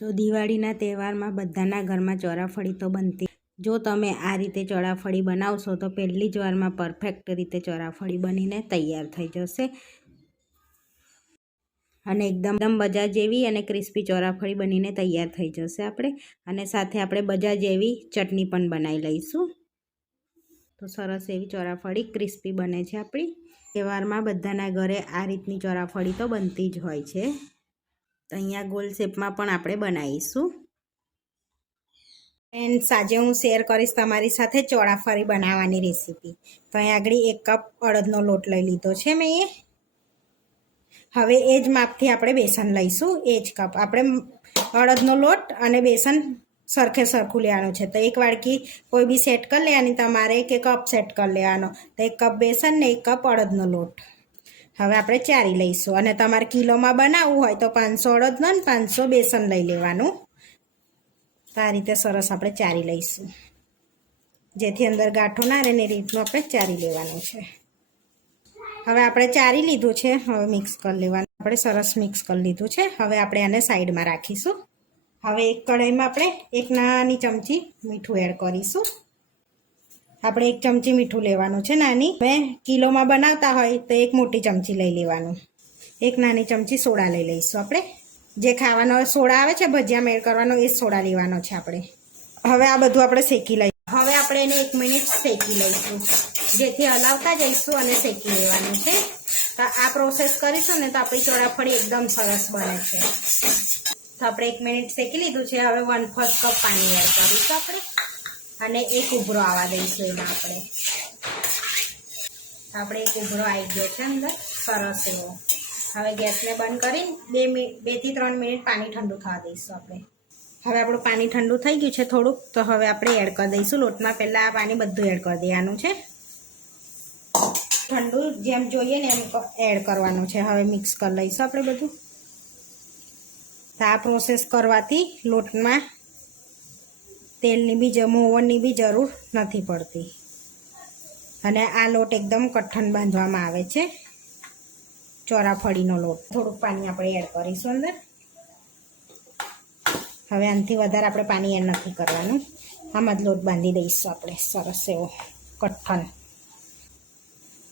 તો દિવાળીના તહેવારમાં બધાના ઘરમાં ચોરાફળી તો બનતી. જો તમે આ રીતે ચોરાફળી બનાવશો, તો પહેલી જ વારમાં પરફેક્ટ રીતે ચોરાફળી બનીને તૈયાર થઈ જશે. અને એકદમ બજાર જેવી અને ક્રિસ્પી ચોરાફળી બનીને તૈયાર થઈ જશે આપણે. અને સાથે આપણે બજાર જેવી ચટણી પણ બનાવી લઈશું. તો સરસ એવી ચોરાફળી ક્રિસ્પી બને છે આપણી. તહેવારમાં બધાના ઘરે આ રીતની ચોરાફળી તો બનતી જ હોય છે. તો અહીંયા ગોલ શેપમાં પણ આપણે બનાવીશું. એન્ડ સાંજે હું શેર કરીશ તમારી સાથે ચોળાફળી બનાવવાની રેસીપી. તો અહીંયા આગળ એક કપ અડદનો લોટ લઈ લીધો છે મેં એ. હવે એ જ માપથી આપણે બેસન લઈશું, એ જ કપ. આપણે અડદનો લોટ અને બેસન સરખે સરખું લેવાનું છે. તો એક વાડકી કોઈ બી સેટ કરી લેવાની, તમારે કે કપ સેટ કરી લેવાનો. તો એક કપ બેસન ને એક કપ અડદનો લોટ. હવે આપણે ચારી લઈશું અને તમારે કિલોમાં બનાવવું હોય તો પાંચસો અડદનો ને પાંચસો બેસન લઈ લેવાનું. તો આ રીતે સરસ આપણે ચારી લઈશું. જેથી અંદર ગાંઠો ના રહે એ રીતનું આપણે ચારી લેવાનું છે. હવે આપણે ચારી લીધું છે, હવે મિક્સ કરી લેવાનું. આપણે સરસ મિક્સ કરી લીધું છે. હવે આપણે આને સાઈડમાં રાખીશું. હવે એક કઢાઈમાં આપણે એક નાની ચમચી મીઠું એડ કરીશું. આપણે એક ચમચી મીઠું લેવાનું છે નાની. મેં કિલોમાં બનાવતા હોય તો એક મોટી ચમચી લઈ લેવાનું. એક નાની ચમચી સોડા લઈ લઈશું આપણે. જે ખાવાનો સોડા આવે છે, ભજીયા મેળ કરવાનો, એ સોડા લેવાનો છે આપણે. હવે આ બધું આપણે શેકી લઈશું હવે આપણે એને એક મિનિટ શેકી લઈશું. જેથી હલાવતા જઈશું અને શેકી લેવાનું છે. તો આ પ્રોસેસ કરીશું ને તો આપણી ચોળાફળી એકદમ સરસ બને છે. તો આપણે એક મિનિટ શેકી લીધું છે. હવે વન ફર્સ્ટ કપ પાણી એડ કરીશું આપણે. અને એક ઉભરો આવવા દઈશું એમાં આપણે. આપણે એક ઉભરો આવી ગયો છે અંદર. સરસ એવો. હવે ગેસને બંધ કરીને બે મિનિટ બેથી ત્રણ મિનિટ પાણી ઠંડુ થવા દઈશું આપણે. હવે આપણું પાણી ઠંડુ થઈ ગયું છે થોડુંક, તો હવે આપણે એડ કરી દઈશું. લોટમાં પહેલાં આ પાણી બધું એડ કરી દેવાનું છે. ઠંડુ જેમ જોઈએ ને એમ એડ કરવાનું છે. હવે મિક્સ કરી લઈશું આપણે બધું. તો આ પ્રોસેસ કરવાથી લોટમાં તેલની બી મોવણની બી જરૂર નથી પડતી. અને આ લોટ એકદમ કઠણ બાંધવામાં આવે છે. ચોરાફળીનો લોટ. થોડુંક પાણી આપણે એડ કરીશું અંદર. હવે આનાથી વધારે આપણે પાણી એડ નથી કરવાનું. આમાં જ લોટ બાંધી દઈશું આપણે. સરસ એવો કઠણ.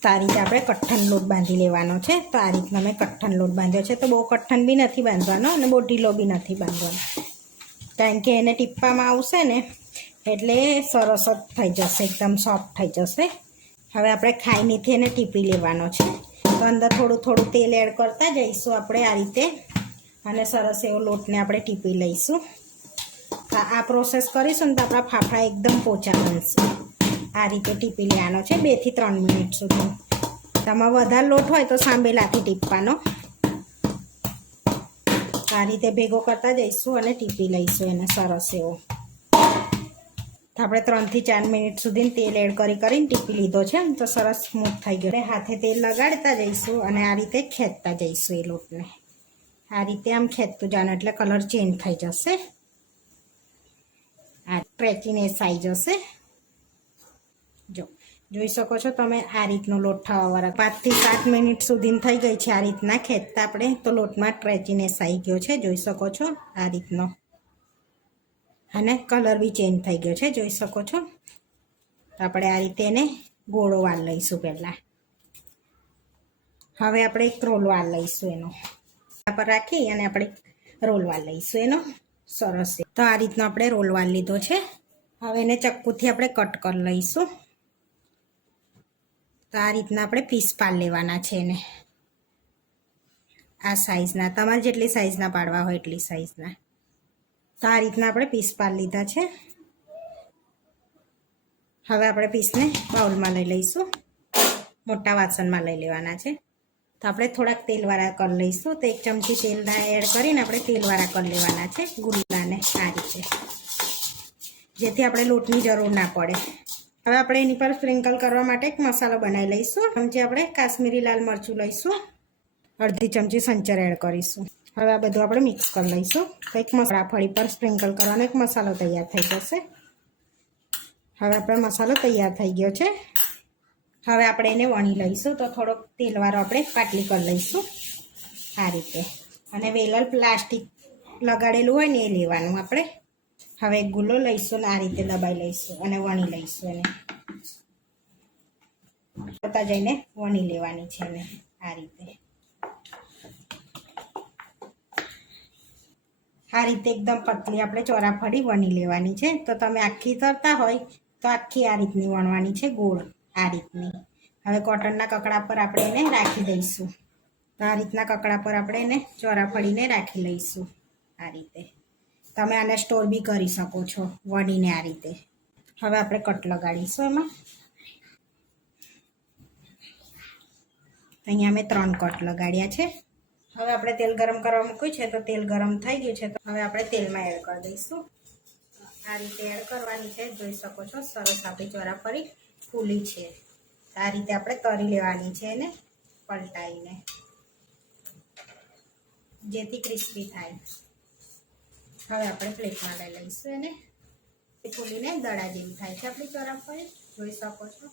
તો આ રીતે આપણે કઠ્ઠન લોટ બાંધી લેવાનો છે. તો આ રીતના મેં કઠ્ઠન લોટ બાંધ્યો છે. તો બહુ કઠણ બી નથી બાંધવાનો અને બહુ ઢીલો બી નથી બાંધવાનો. કારણ કે એને ટીપ્પામાં આવશે ને, એટલે સરસ જ થઈ જશે, એકદમ સોફ્ટ થઈ જશે. હવે આપણે ખાઈનીથી એને ટીપી લેવાનો છે. તો અંદર થોડું થોડું તેલ એડ કરતા જઈશું આપણે આ રીતે. અને સરસ એવો લોટને આપણે ટીપી લઈશું. આ પ્રોસેસ કરીશું ને તો આપણા ફાફડા એકદમ પોચા બનશે. આ રીતે ટીપી લેવાનો છે બેથી ત્રણ મિનિટ સુધી. તમારે વધારે લોટ હોય તો સાંભેલાથી ટીપવાનો. આ રીતે ભેગો કરતા જઈશું અને ટીપી લઈશું એને સરસ એવો. આપણે ત્રણથી ચાર મિનિટ સુધી તેલ એડ કરી કરીને ટીપી લીધો છે તો સરસ સ્મૂથ થઈ ગયો. હાથે તેલ લગાડતા જઈશું અને આ રીતે ખેંચતા જઈશું એ લોટને. આ રીતે આમ ખેંચતું જવાનું એટલે કલર ચેન્જ થઈ જશે. આ ટ્રેચીનેસ આવી જશે જોઈ શકો છો તમે આ રીતનો લોટ થવા વાળા. પાંચથી સાત મિનિટ સુધી થઈ ગઈ છે આ રીતના ખેંચતા આપણે તો લોટમાં ટ્રેચીને આવી ગયો છે. જોઈ શકો છો આ રીતનો. અને કલર બી ચેન્જ થઈ ગયો છે. જોઈ શકો છો. તો આપણે આ રીતે એને ગોળો વાર લઈશું પહેલાં. હવે આપણે એક રોલ વાર લઈશું એનો. પર રાખી અને આપણે રોલ વાર લઈશું એનો. સરસ. તો આ રીતનો આપણે રોલ વાળ લીધો છે. હવે એને ચક્કુથી આપણે કટ કરી લઈશું. તો આ રીતના આપણે પીસ પાડ લેવાના છે એને. આ સાઈઝના તમારે જેટલી સાઇઝના પાડવા હોય એટલી સાઇઝના તો આ રીતના આપણે પીસ પાડ લીધા છે. હવે આપણે પીસને બાઉલમાં લઈ લઈશું. મોટા વાસણમાં લઈ લેવાના છે. તો આપણે થોડાક તેલવાળા કરી લઈશું. તો એક ચમચી તેલના એડ કરીને આપણે તેલવાળા કરી લેવાના છે ગુલ્લાને આ રીતે. જેથી આપણે લોટની જરૂર ના પડે. હવે આપણે એની પર સ્પ્રિંકલ કરવા માટે એક મસાલો બનાવી લઈશું. ચમચી આપણે કાશ્મીરી લાલ મરચું લઈશું. અડધી ચમચી સંચર એડ કરીશું. હવે આ બધું આપણે મિક્સ કરી લઈશું. તો એક મસાલા ફળી પર સ્પ્રિંકલ કરવાનો એક મસાલો તૈયાર થઈ જશે. હવે આપણે મસાલો તૈયાર થઈ ગયો છે. હવે આપણે એને વણી લઈશું. તો થોડોક તેલવાળો આપણે પાટલી કરી લઈશું. આ રીતે. અને વેલર પ્લાસ્ટિક લગાડેલું હોય ને એ લેવાનું આપણે. હવે ગુલ્લો લઈશું ને આ રીતે દબાઈ લઈશું અને વણી લઈશું એને પોતા જઈને વણી લેવાની છે એને આ રીતે આ રીતે એકદમ પતલી આપણે ચોરાફળી વણી લેવાની છે તો તમે આખી તરતા હોય તો આખી આ રીતની વણવાની છે ગોળ આ રીતની હવે કોટનના કકડા પર આપણે એને રાખી દઈશું તો આ રીતના કકડા પર આપણે એને ચોરાફળીને રાખી લઈશું આ રીતે તમે આને સ્ટોર બી કરી શકો છો વણીને આ રીતે. હવે આપણે કટ લગાડીશું એમાં. અહીંયા મેં ત્રણ કટ લગાડ્યા છે. હવે આપણે તેલ ગરમ કરવા મૂક્યું છે, તો તેલ ગરમ થઈ ગયું છે, તો હવે આપણે તેલમાં એડ કરી દઈશું. આ રીતે એડ કરવાની છે, જોઈ શકો છો, સરસ આપણી ચોરાફરી ફૂલી છે. આ રીતે આપણે તરી લેવાની છે એને, પલટાઈને. જેથી ક્રિસ્પી થાય. હવે આપણે પ્લેટમાં લઈ લઈશું એને. એ ફૂલીને દડા જેવી થાય છે આપણી ચોરાફળી જોઈ શકો છો.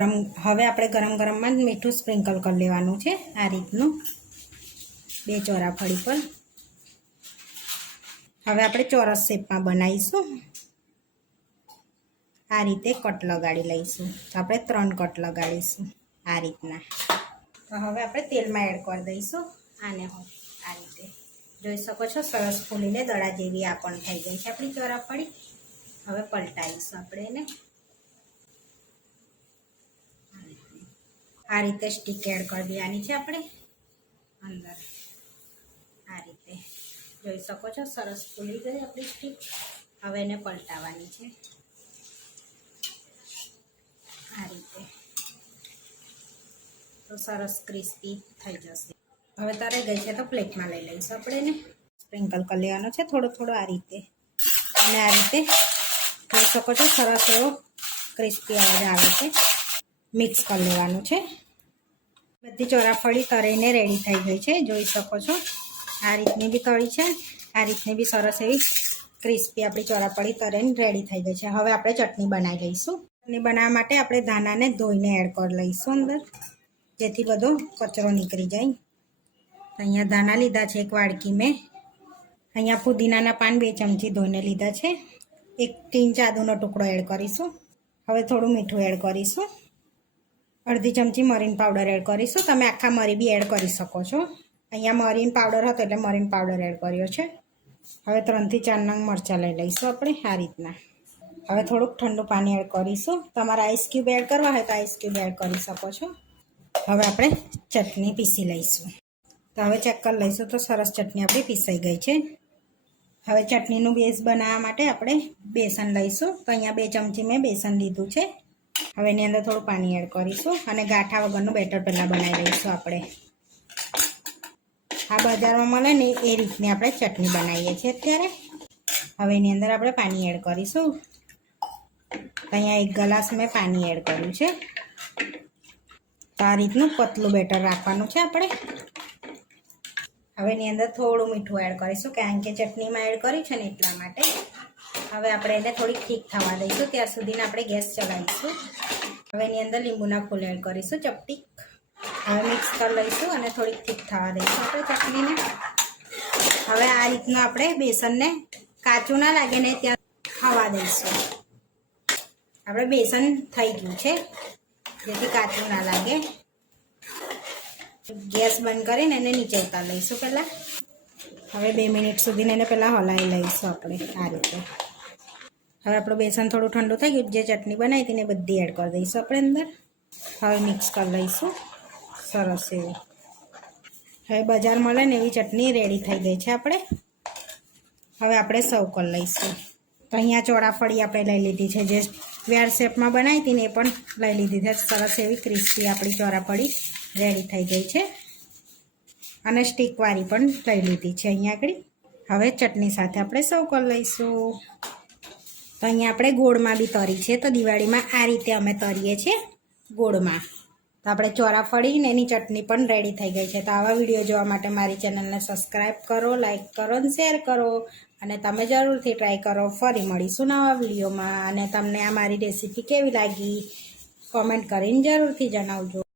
ગરમ, હવે આપણે ગરમ ગરમમાં જ મીઠું સ્પ્રિંકલ કરી લેવાનું છે આ રીતનું. બે ચોરાફળી પર. હવે આપણે ચોરસ શેપમાં બનાવીશું. આ રીતે કટ લગાડી લઈશું. તો આપણે ત્રણ કટ લગાડીશું આ રીતના. તો હવે આપણે તેલમાં એડ કરી દઈશું. આને આ રીતે. જોઈ શકો છો, સરસ ફૂલીને દડા જેવી આ પણ થઈ ગઈ છે આપણી ચોરાફળી. હવે પલટાવીશું આપણે એને. આ રીતે સ્ટીક એડ કરી દેવાની છે આપણે. અંદર. આ રીતે. જોઈ શકો છો, સરસ ફૂલી ગઈ આપણી સ્ટીક હવે એને પલટાવવાની છે. આ રીતે. તો સરસ ક્રિસ્પી થઈ જશે. હવે તારે ગઈ છે તો પ્લેટમાં લઈ લઈશું આપણે એને સ્પ્રિંકલ કરી લેવાનો છે થોડો થોડો આ રીતે. અને આ રીતે જોઈ શકો છો, સરસ એવો ક્રિસ્પી અવાજ આવે છે. મિક્સ કરી લેવાનું છે. બધી ચોરાફળી તળીને રેડી થઈ ગઈ છે, જોઈ શકો છો. આ રીતની બી તળી છે, આ રીતની બી સરસ એવી ક્રિસ્પી આપણી ચોરાફળી તળીને રેડી થઈ ગઈ છે. હવે આપણે ચટણી બનાવી લઈશું. ચટણી બનાવવા માટે આપણે ધાનાને ધોઈને એડ કરી લઈશું અંદર, જેથી બધો કચરો નીકળી જાય. અહીંયા દાણા લીધા છે એક વાડકી મેં. અહીંયા પુદીનાના પાન બે ચમચી ધોઈને લીધા છે. એક ટીન ચાદુનો ટુકડો એડ કરીશું. હવે થોડું મીઠું એડ કરીશું. અડધી ચમચી મરીન પાવડર એડ કરીશું. તમે આખા મરી બી એડ કરી શકો છો. અહીંયા મરીન પાવડર હતો એટલે મરીન પાવડર એડ કર્યો છે. હવે ત્રણથી ચાર નંગ મરચાં લઈ લઈશું આપણે આ રીતના. હવે થોડુંક ઠંડુ પાણી એડ કરીશું. તમારા આઈસ ક્યુબ એડ કરવા હોય તો આઈસ ક્યુબ એડ કરી શકો છો. હવે આપણે ચટણી પીસી લઈશું. તો હવે ચેક કરી લઈશું તો સરસ ચટણી આપણી પીસાઈ ગઈ છે. હવે ચટણીનું બેઝ બનાવવા માટે આપણે બેસન લઈશું. તો અહીંયા બે ચમચી મેં બેસન લીધું છે. હવે એની અંદર થોડું પાણી એડ કરીશું અને ગાંઠા વગરનું બેટર પહેલાં બનાવી લઈશું આપણે. આ બજારમાં મળે ને એ રીતની આપણે ચટણી બનાવીએ છીએ અત્યારે. હવે એની અંદર આપણે પાણી એડ કરીશું. અહીંયા એક ગ્લાસ મેં પાણી એડ કર્યું છે. તો આ રીતનું પતલું બેટર રાખવાનું છે આપણે. હવે એની અંદર થોડું મીઠું એડ કરીશું, કારણ કે ચટણીમાં એડ કરી છે ને એટલા માટે. હવે આપણે એને થોડીક ઠીક થવા દઈશું, ત્યાં સુધીને આપણે ગેસ ચલાવીશું. હવે એની અંદર લીંબુના ફૂલ એડ કરીશું ચપટી હવે મિક્સ કરી લઈશું અને થોડીક ઠીક થવા દઈશું આપણે ચટણીને. હવે આ રીતનું આપણે બેસનને કાચું ના લાગે ને ત્યાં ખાવા દઈશું. આપણે બેસન થઈ ગયું છે, જેથી કાચું ના લાગે. ગેસ બંધ કરીને એને નીચે ઉતાર લઈશું પહેલાં. હવે બે મિનિટ સુધી એને પહેલાં હલાવી લઈશું આપણે આ રીતે. હવે આપણું બેસન થોડું ઠંડુ થઈ ગયું, જે ચટણી બનાવી હતી ને બધી એડ કરી દઈશું આપણે અંદર. હવે મિક્સ કરી લઈશું. સરસ એવું. હવે બજાર મળે ને એવી ચટણી રેડી થઈ ગઈ છે આપણે. હવે આપણે સર્વ કરી લઈશું. તો અહીંયા ચોળાફળી આપણે લઈ લીધી છે. જે સ્ક્વેર શેપમાં બનાવી હતી ને એ પણ લઈ લીધી છે. સરસ એવી ક્રિસ્પી આપણી ચોળાફળી રેડી થઈ ગઈ છે. અને સ્ટીકવાળી પણ લઈ લીધી છે અહીંયા આગળ. હવે ચટણી સાથે આપણે સૌ કર લઈશું. તો અહીંયા આપણે ગોળમાં બી તરી છે. તો દિવાળીમાં આ રીતે અમે તરીએ છીએ ગોળમાં. તો આપણે ચોરાફળી ને એની ચટણી પણ રેડી થઈ ગઈ છે. તો આવા વીડિયો જોવા માટે મારી ચેનલને સબસ્ક્રાઈબ કરો લાઇક કરો અને શેર કરો. અને તમે જરૂરથી ટ્રાય કરો. ફરી મળીશું નવા વિડીયોમાં. અને તમને આ મારી રેસીપી કેવી લાગી? કોમેન્ટ કરીને જરૂરથી જણાવજો.